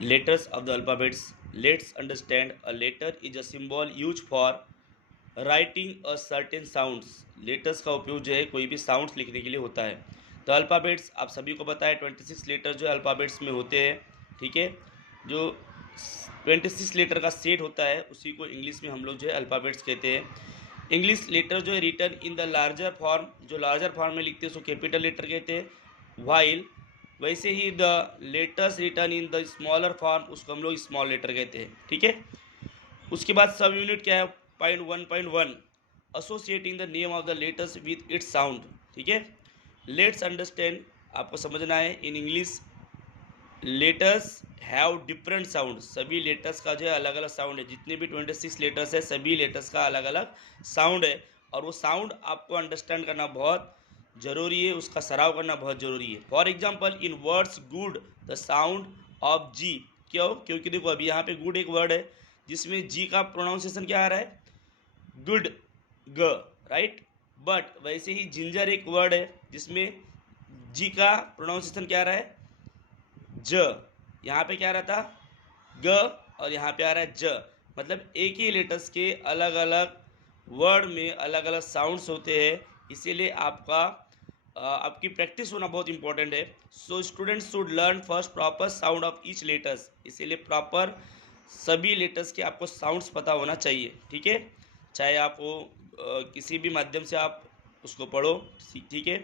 Letters of the alphabets. Let's understand a letter is a symbol used for writing a certain sounds. Letters का उपयोग जो है कोई भी sounds लिखने के लिए होता है. तो अल्फ़ाबेट्स आप सभी को पता है 26 लेटर जो अल्फ़ाबेट्स में होते हैं, ठीक है. जो 26 लेटर का सेट होता है उसी को इंग्लिश में हम लोग जो है अल्फ़ाबेट्स कहते हैं. इंग्लिश लेटर जो है written in the larger form, जो लार्जर फॉर्म में लिखते हैं उसको कैपिटल लेटर कहते हैं. वाइल वैसे ही the letters return in the smaller form उसको हम लोग स्मॉल लेटर कहते हैं, ठीक है. उसके बाद सब यूनिट क्या है, point 1.1 associating the name of the letters with its sound, ठीक है. लेट्स अंडरस्टैंड, आपको समझना है. In English letters have different sound, सभी लेटर्स का जो है अलग अलग साउंड है. जितने भी 26 लेटर्स है सभी लेटर्स का अलग अलग साउंड है, और वो साउंड आपको अंडरस्टैंड करना बहुत ज़रूरी है, उसका सराव करना बहुत ज़रूरी है. For example in words good the sound of G. क्यों? क्योंकि देखो अभी यहाँ पे गुड एक वर्ड है जिसमें जी का प्रोनाउंसिएशन क्या आ रहा है, गुड, ग, राइट. बट वैसे ही जिंजर एक वर्ड है जिसमें जी का प्रोनाउंसिएशन क्या आ रहा है, ज. यहाँ पे क्या आ रहा था, ग, और यहाँ पे आ रहा है ज. मतलब एक ही लेटर्स के अलग अलग वर्ड में अलग अलग साउंड्स होते हैं, इसीलिए आपकी प्रैक्टिस होना बहुत इंपॉर्टेंट है. So students should learn first proper sound of each letters, इसीलिए प्रॉपर सभी लेटर्स के आपको साउंड्स पता होना चाहिए, ठीक है. चाहे आप वो किसी भी माध्यम से आप उसको पढ़ो, ठीक है,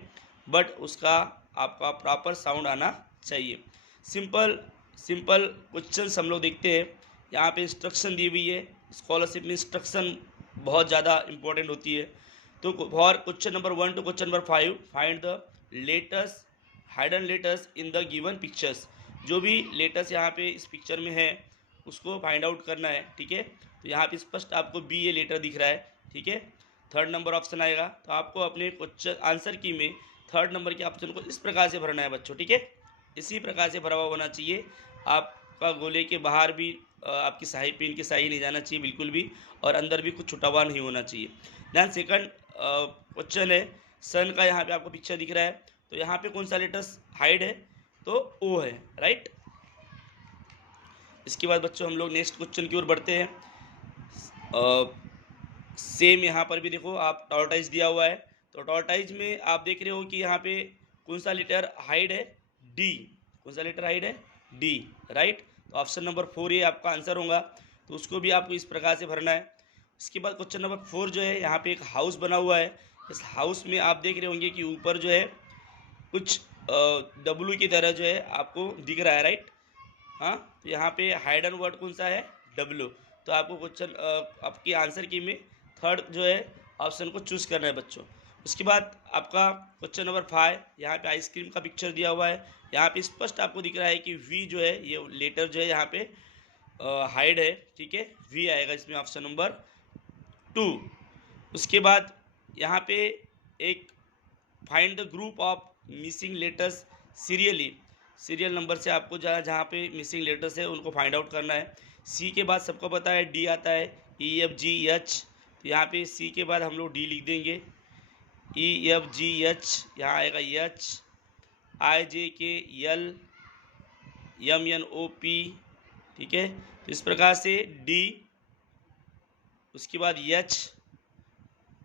बट उसका आपका प्रॉपर साउंड आना चाहिए. सिंपल सिंपल क्वेश्चंस हम लोग देखते हैं. यहाँ पे इंस्ट्रक्शन दी हुई है. स्कॉलरशिप में इंस्ट्रक्शन बहुत ज़्यादा इंपॉर्टेंट होती है. तो for question number 1 to question number 5 find the letters hidden letters in the given pictures. जो भी लेटर्स यहाँ पे इस पिक्चर में है उसको फाइंड आउट करना है, ठीक है. तो यहाँ पे स्पष्ट आपको बी ये लेटर दिख रहा है, ठीक है. थर्ड नंबर ऑप्शन आएगा. तो आपको अपने क्वेश्चन आंसर की में थर्ड नंबर के ऑप्शन को इस प्रकार से भरना है बच्चों, ठीक है. इसी प्रकार से भरा हुआ होना चाहिए. आपका गोले के बाहर भी आपकी स्याही पेन की स्याही नहीं जाना चाहिए बिल्कुल भी, और अंदर भी कुछ छुटा हुआ नहीं होना चाहिए. दैन सेकंड क्वेश्चन है, सन का यहाँ पे आपको पिक्चर दिख रहा है, तो यहाँ पे कौन सा लेटर्स हाइड है, तो ओ है, राइट. इसके बाद बच्चों हम लोग नेक्स्ट क्वेश्चन की ओर बढ़ते हैं. सेम यहाँ पर भी देखो आप टॉर्टाइज दिया हुआ है, तो टॉर्टाइज में आप देख रहे हो कि यहाँ पे कौन सा लेटर हाइड है, डी. कौन सा लेटर हाइड है, डी, राइट. तो ऑप्शन नंबर 4 ये आपका आंसर होगा. तो उसको भी आपको इस प्रकार से भरना है. इसके बाद क्वेश्चन नंबर 4 जो है, यहाँ पे एक हाउस बना हुआ है. इस हाउस में आप देख रहे होंगे कि ऊपर जो है कुछ डब्लू की तरह जो है आपको दिख रहा है, राइट. हाँ, तो यहाँ पे हाइडन वर्ड कौन सा है, डब्लू. तो आपको क्वेश्चन आपके आंसर की में थर्ड जो है ऑप्शन को चूज़ करना है बच्चों. उसके बाद आपका क्वेश्चन नंबर 5, यहाँ पे आइसक्रीम का पिक्चर दिया हुआ है. यहाँ पे स्पष्ट आपको दिख रहा है कि वी जो है ये लेटर जो है यहाँ पे हाइड है, ठीक है. वी आएगा इसमें ऑप्शन नंबर 2. उसके बाद यहाँ पे एक find the group of missing letters serially, serial number से आपको जहाँ जहाँ पे मिसिंग लेटर्स है उनको फाइंड आउट करना है. सी के बाद सबको पता है डी आता है, ई एफ जी एच. तो यहाँ पे सी के बाद हम लोग डी लिख देंगे. ई एफ जी एच, यहाँ आएगा H, I J K L, M N O P, ठीक है. तो इस प्रकार से डी, उसके बाद एच,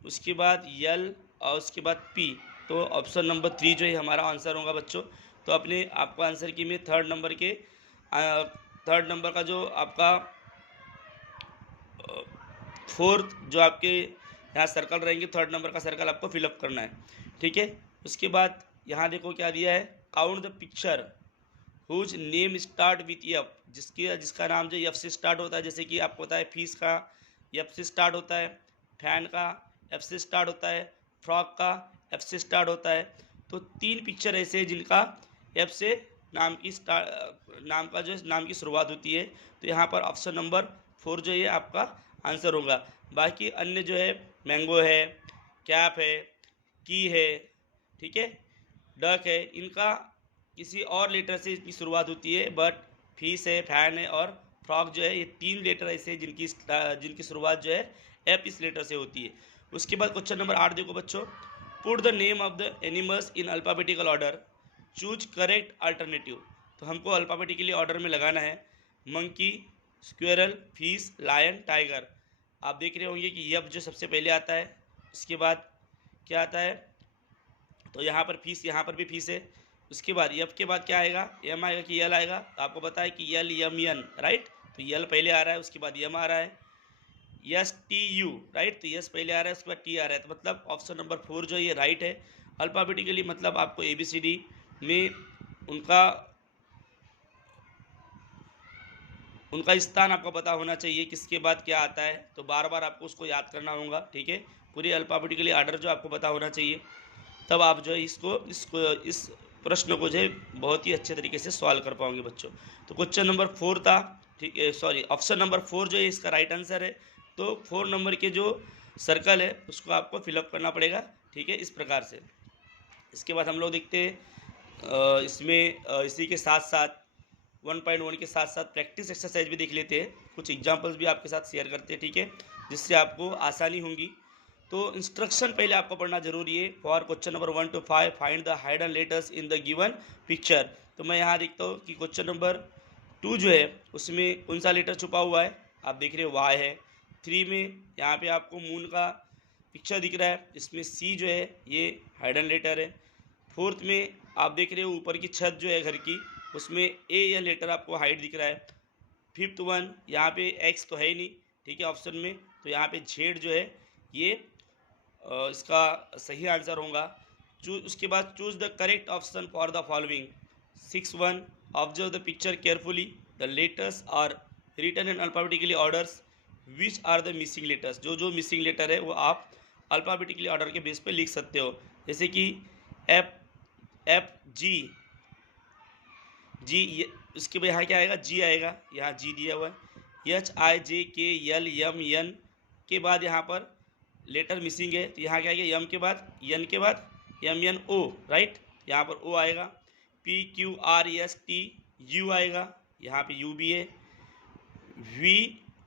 उसके बाद एल, और उसके बाद पी. तो ऑप्शन नंबर 3 जो है हमारा आंसर होगा बच्चों. तो अपने आपको आंसर की में थर्ड नंबर का जो आपका फोर्थ जो आपके यहाँ सर्कल रहेंगे, थर्ड नंबर का सर्कल आपको फिलअप करना है, ठीक है. उसके बाद यहाँ देखो क्या दिया है, count the picture whose name start with F, जिसका नाम जो एफ से स्टार्ट होता है. जैसे कि आपको पता है फीस का एफ से स्टार्ट होता है, फैन का एफ से स्टार्ट होता है, फ्रॉक का एफ से स्टार्ट होता है. तो 3 पिक्चर ऐसे हैं जिनका एफ से नाम की शुरुआत होती है. तो यहाँ पर ऑप्शन नंबर 4 जो है आपका आंसर होगा. बाकी अन्य जो है मैंगो है, कैप है, की है, ठीक है, डक है, इनका किसी और लेटर से इसकी शुरुआत होती है. बट फीस है, फैन है और फ्रॉक जो है, ये 3 लेटर ऐसे हैं जिनकी शुरुआत जो है एफ इस लेटर से होती है. उसके बाद क्वेश्चन नंबर 8 देखो बच्चों, put the name of the animals in alphabetical order, choose correct alternative. तो हमको अल्फ़ाबेटिकली ऑर्डर में लगाना है. Monkey, squirrel, fish, lion, tiger. आप देख रहे होंगे कि यप जो सबसे पहले आता है, उसके बाद क्या आता है, तो यहाँ पर फिश, यहाँ पर भी फिश है। उसके बाद यप के बाद क्या आएगा, यम आएगा कि यल आएगा। तो आपको पता है कि यल यम यन, राइट। तो यल पहले आ रहा है, उसके बाद यम आ रहा है। Yes T U, right. तो यस पहले आ रहा है, उसके बाद टी आ रहा है। तो मतलब ऑप्शन नंबर 4 जो है ये राइट है। अल्फाबेटिकली मतलब आपको ABCD में उनका स्थान आपको पता होना चाहिए, किसके बाद क्या आता है। तो बार बार आपको उसको याद करना होगा, ठीक है। पूरी अल्फाबेटिकली ऑर्डर जो आपको पता होना चाहिए, तब आप जो है इस प्रश्न को जो है बहुत ही अच्छे तरीके से सॉल्व कर पाओगे बच्चों। तो क्वेश्चन नंबर 4 था, ठीक है, सॉरी ऑप्शन नंबर 4 जो है इसका राइट आंसर है। तो 4 नंबर के जो सर्कल है उसको आपको फिलअप करना पड़ेगा, ठीक है, इस प्रकार से। इसके बाद हम लोग देखते हैं इसमें इसी के साथ साथ 1.1 के साथ साथ प्रैक्टिस एक्सरसाइज भी देख लेते हैं। कुछ एग्जांपल्स भी आपके साथ शेयर करते हैं, ठीक है, जिससे आपको आसानी होगी। तो इंस्ट्रक्शन पहले आपको पढ़ना जरूरी है। For question number 1 to 5 find the hidden letters in the given picture. तो मैं यहाँ देखता हूँ कि क्वेश्चन नंबर 2 जो है उसमें कौन सा लेटर छुपा हुआ है। आप देख रहे हो वाई है। 3 में यहाँ पे आपको मून का पिक्चर दिख रहा है, इसमें सी जो है ये हिडन लेटर है। 4th में आप देख रहे हो ऊपर की छत जो है घर की, उसमें ए या लेटर आपको हाइड दिख रहा है। 5th वन यहाँ पे एक्स तो है ही नहीं, ठीक है, ऑप्शन में। तो यहाँ पे जेड जो है ये इसका सही आंसर होगा। उसके बाद choose the correct option for the following. 6 1 observe the picture carefully, the letters are written in alphabetically orders, which are the missing letters. जो मिसिंग लेटर है वो आप अल्फाबेटिकली ऑर्डर के बेस पे लिख सकते हो, जैसे कि एफ जी उसके बाद यहाँ क्या आएगा, जी आएगा, यहाँ जी दिया हुआ है। HIJKLMN के बाद यहाँ पर लेटर मिसिंग है, तो यहाँ क्या आएगा, यम के बाद यन के बाद MNO, राइट, यहाँ पर O आएगा। PQRSTU आएगा, यहाँ पे U भी है।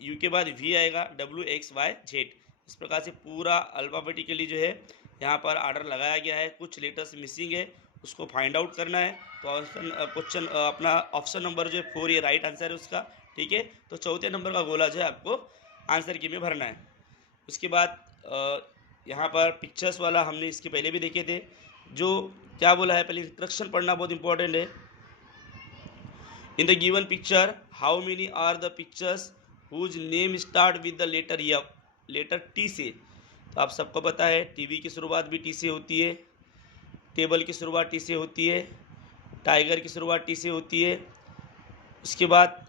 U के बाद V आएगा, WXYZ। इस प्रकार से पूरा अल्फाबेटिकली जो है यहाँ पर ऑर्डर लगाया गया है। कुछ लेटर्स मिसिंग है, उसको फाइंड आउट करना है। तो क्वेश्चन अपना ऑप्शन नंबर जो है 4 ये राइट आंसर है उसका, ठीक है। तो चौथे नंबर का गोला जो है आपको आंसर की में भरना है। उसके बाद यहाँ पर पिक्चर्स वाला हमने इसके पहले भी देखे थे। जो क्या बोला है, पहले इंस्ट्रक्शन पढ़ना बहुत इंपॉर्टेंट है। In the given picture how many are the pictures whose name start with the letter F, letter T से। तो आप सबको पता है टीवी की शुरुआत भी टी से होती है, टेबल की शुरुआत टी से होती है, टाइगर की शुरुआत टी से होती है। उसके बाद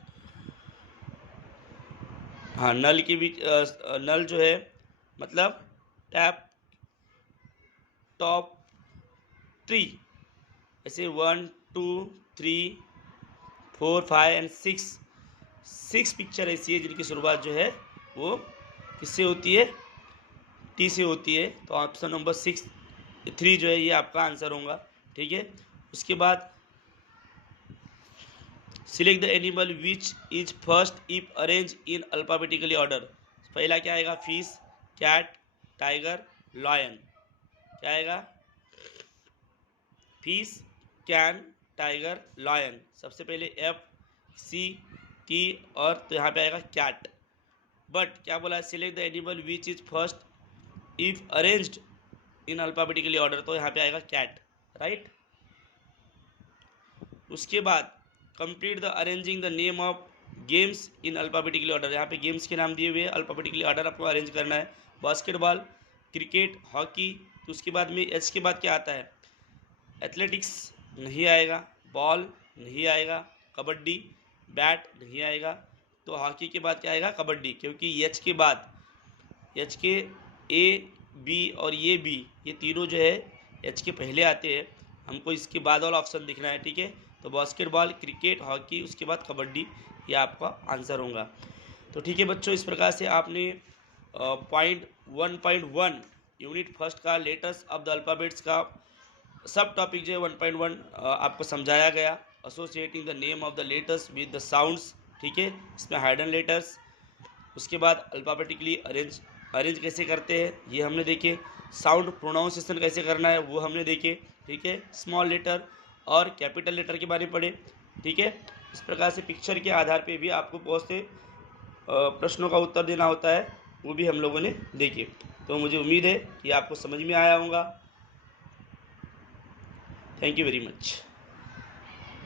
हाँ नल की भी नल जो है मतलब टैप, टॉप, ट्री, ऐसे 1 2 3 4 5 एंड 6 पिक्चर ऐसी है जिनकी शुरुआत जो है वो किससे होती है, टी से होती है। तो ऑप्शन नंबर 3 जो है ये आपका आंसर होगा, ठीक है। उसके बाद select the animal which is first if arrange in alphabetically order. पहला क्या आएगा, फिश, कैट, टाइगर, लायन। क्या आएगा, फिश, कैन, टाइगर, लायन। सबसे पहले FCT और तो यहाँ पे आएगा कैट। बट क्या बोला है, select the animal which is first if arranged in alphabetically order, तो यहाँ पे आएगा कैट, राइट। उसके बाद complete the arranging the name of games in alphabetically order. यहाँ पे गेम्स के नाम दिए हुए हैं, अल्फाबेटिकली ऑर्डर आपको अरेंज करना है। Basketball, cricket, hockey. तो उसके बाद में एच के बाद क्या आता है, एथलेटिक्स नहीं आएगा, बॉल नहीं आएगा, कबड्डी, बैट नहीं आएगा। तो हॉकी के बाद क्या आएगा, कबड्डी, क्योंकि एच के बाद एच के A B और ये B, ये तीनों जो है एच के पहले आते हैं। हमको इसके बाद वाला ऑप्शन दिखना है, ठीक है। तो बास्केटबॉल, क्रिकेट, हॉकी, उसके बाद कबड्डी, ये आपका आंसर होगा। तो ठीक है बच्चों, इस प्रकार से आपने पॉइंट 1.1 यूनिट फर्स्ट का लेटर्स ऑफ द अल्फ़ाबेट्स का सब टॉपिक जो है 1.1 आपको समझाया गया। Associating the name of the letters with the sounds, ठीक है, इसमें हाइडन लेटर्स। उसके बाद अल्फ़ाबेटिकली अरेंज कैसे करते हैं ये हमने देखे। साउंड प्रोनाउंसिएशन कैसे करना है वो हमने देखे, ठीक है। स्मॉल लेटर और कैपिटल लेटर के बारे में पढ़े, ठीक है। इस प्रकार से पिक्चर के आधार पे भी आपको बहुत से प्रश्नों का उत्तर देना होता है, वो भी हम लोगों ने देखे। तो मुझे उम्मीद है कि आपको समझ में आया होगा। Thank you very much.